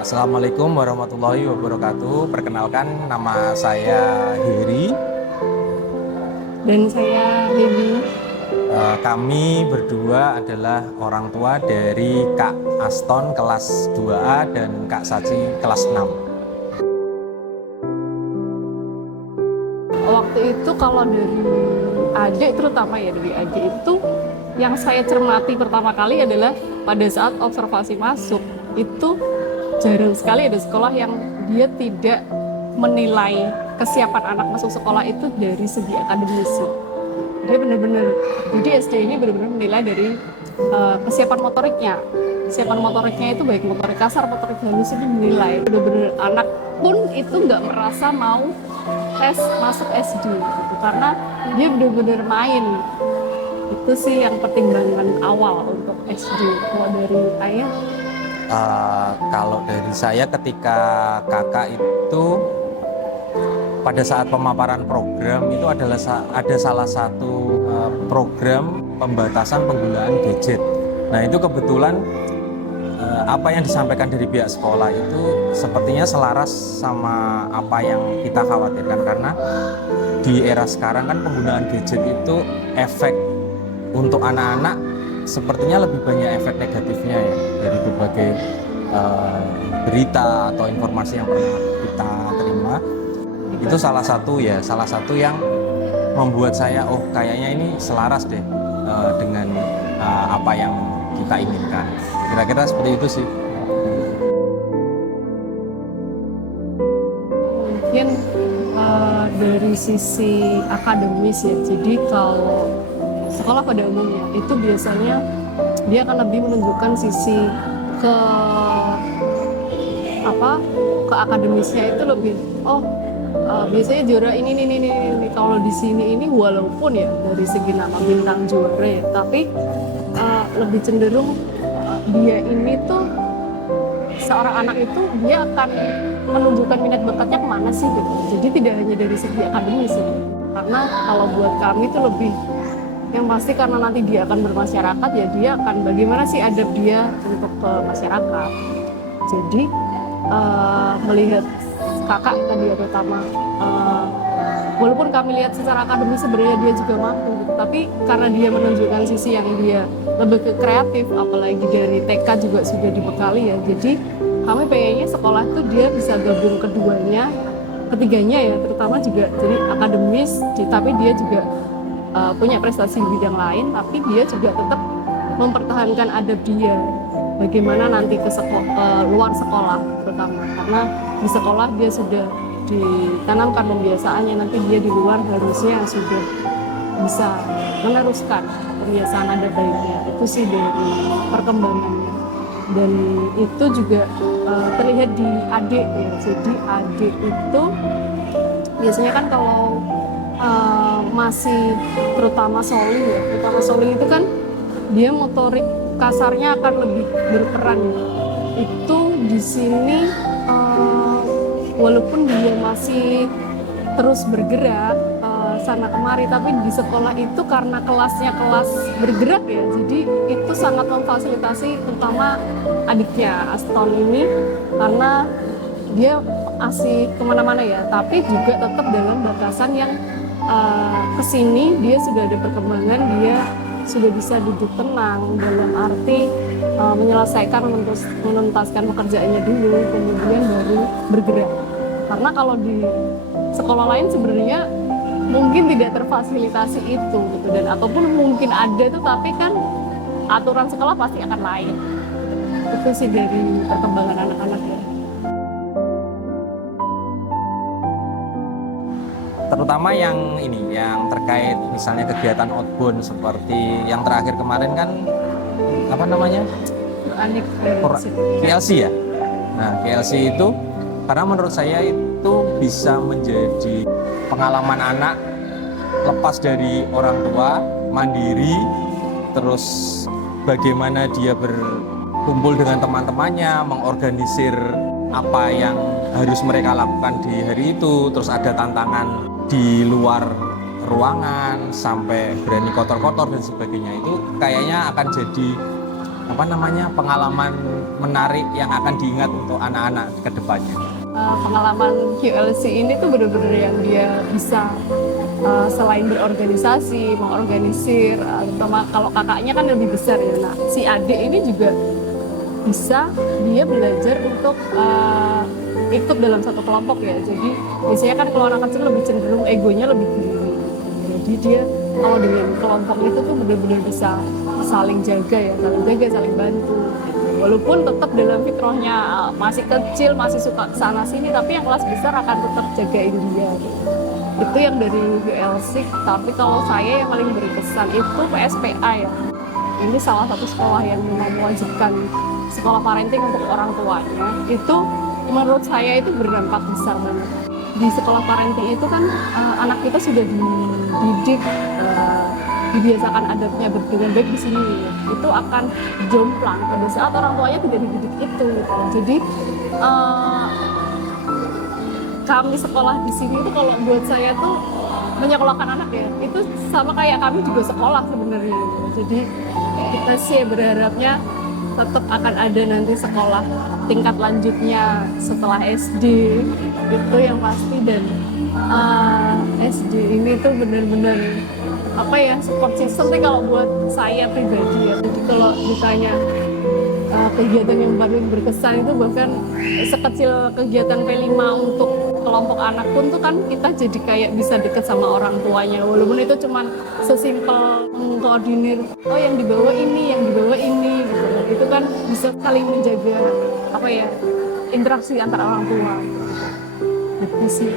Assalamualaikum warahmatullahi wabarakatuh. Perkenalkan, nama saya Heri. Dan saya Dewi. Kami berdua adalah orang tua dari Kak Aston kelas 2A dan Kak Saci kelas 6. Waktu itu kalau dari adik, terutama ya dari adik itu, yang saya cermati pertama kali adalah pada saat observasi masuk, itu jarang sekali ada sekolah yang dia tidak menilai kesiapan anak masuk sekolah itu dari segi akademis. Dia benar-benar, jadi SD ini benar-benar menilai dari kesiapan motoriknya. Kesiapan motoriknya itu baik motorik kasar, motorik halus itu dinilai. Benar-benar anak pun itu nggak merasa mau tes masuk SD gitu, karena dia benar-benar main. Itu sih yang pertimbangan awal untuk SD. Kalau dari ayah? Kalau dari saya, ketika kakak itu pada saat pemaparan program itu adalah ada salah satu program pembatasan penggunaan gadget. Nah, itu kebetulan apa yang disampaikan dari pihak sekolah itu sepertinya selaras sama apa yang kita khawatirkan, karena di era sekarang kan penggunaan gadget itu efek untuk anak-anak sepertinya lebih banyak efek negatifnya ya, dari berbagai berita atau informasi yang pernah kita terima. Itu salah satu yang membuat saya, oh kayaknya ini selaras deh dengan apa yang kita inginkan. Kira-kira seperti itu sih. Mungkin dari sisi akademis ya, jadi kalau sekolah pada umumnya itu biasanya dia akan lebih menunjukkan sisi ke akademisnya itu lebih biasanya juara ini. Kalau di sini ini walaupun ya dari segi nama bintang juara ya, tapi lebih cenderung dia ini tuh seorang anak itu dia akan menunjukkan minat bakatnya kemana sih gitu. Jadi tidak hanya dari segi akademis ya. Karena kalau buat kami itu lebih yang pasti, karena nanti dia akan bermasyarakat ya, dia akan bagaimana sih adab dia untuk ke masyarakat. Jadi melihat kakak tadi ya, terutama walaupun kami lihat secara akademis sebenarnya dia juga mampu gitu, tapi karena dia menunjukkan sisi yang dia lebih ke kreatif, apalagi dari TK juga sudah dibekali ya, jadi kami pengennya sekolah itu dia bisa gabung ketiganya ya, terutama juga jadi akademis, tapi dia juga punya prestasi di bidang lain, tapi dia juga tetap mempertahankan adab dia. Bagaimana nanti ke luar sekolah terutama, karena di sekolah dia sudah ditanamkan pembiasaannya, nanti dia di luar harusnya sudah bisa meneruskan kebiasaan adab baiknya. Itu sih dari perkembangannya, dan itu juga terlihat di adik ya. Jadi adik itu biasanya kan kalau masih terutama soling itu kan dia motorik kasarnya akan lebih berperan. Itu di sini walaupun dia masih terus bergerak sana kemari, tapi di sekolah itu karena kelasnya kelas bergerak ya, jadi itu sangat memfasilitasi terutama adiknya Aston ini, karena dia asik kemana-mana ya, tapi juga tetap dalam batasan yang kesini dia sudah ada perkembangan, dia sudah bisa duduk tenang dalam arti menyelesaikan menuntaskan pekerjaannya dulu, kemudian baru bergerak. Karena kalau di sekolah lain sebenarnya mungkin tidak terfasilitasi itu gitu, dan ataupun mungkin ada tuh, tapi kan aturan sekolah pasti akan lain. Itu sih dari perkembangan anak-anak ya. Terutama yang ini, yang terkait misalnya kegiatan outbound seperti yang terakhir kemarin kan, apa namanya? KLC ya. Nah, KLC itu karena menurut saya itu bisa menjadi pengalaman anak lepas dari orang tua, mandiri, terus bagaimana dia berkumpul dengan teman-temannya, mengorganisir apa yang harus mereka lakukan di hari itu, terus ada tantangan di luar ruangan sampai berani kotor-kotor dan sebagainya. Itu kayaknya akan jadi pengalaman menarik yang akan diingat untuk anak-anak ke depannya? Pengalaman QLC ini tuh bener-bener yang dia bisa selain berorganisasi, mengorganisir, terutama kalau kakaknya kan lebih besar ya. Nah, si adik ini juga bisa dia belajar untuk ikut dalam satu kelompok ya. Jadi biasanya kan kalau anak kecil lebih cenderung egonya lebih tinggi. Jadi dia kalau dengan kelompok itu tuh benar-benar bisa saling jaga ya, saling bantu. Walaupun tetap dalam fitrahnya masih kecil, masih suka sana sini, tapi yang kelas besar akan tetap jagain dia. Itu yang dari ULC. Tapi kalau saya yang paling berkesan itu PSPA ya. Ini salah satu sekolah yang memang mewajibkan sekolah parenting untuk orang tuanya. Itu menurut saya itu berdampak besar banget. Di sekolah parenting itu kan anak kita sudah dididik, dibiasakan adabnya dengan baik di sini, itu akan jomplang pada saat orang tuanya tidak dididik itu. Gitu. Jadi kami sekolah di sini itu kalau buat saya tuh menyekolahkan anak ya, itu sama kayak kami juga sekolah sebenarnya. Jadi kita sih berharapnya tetap akan ada nanti sekolah tingkat lanjutnya setelah SD, itu yang pasti. Dan SD ini tuh benar-benar support system nih kalau buat saya pribadi ya. Jadi kalau ditanya kegiatan yang paling berkesan itu bahkan sekecil kegiatan P5 untuk kelompok anak pun tuh kan kita jadi kayak bisa deket sama orang tuanya, walaupun itu cuman sesimpel mengkoordinir yang dibawa ini gitu. Itu kan bisa saling menjaga interaksi antara orang tua gitu sih.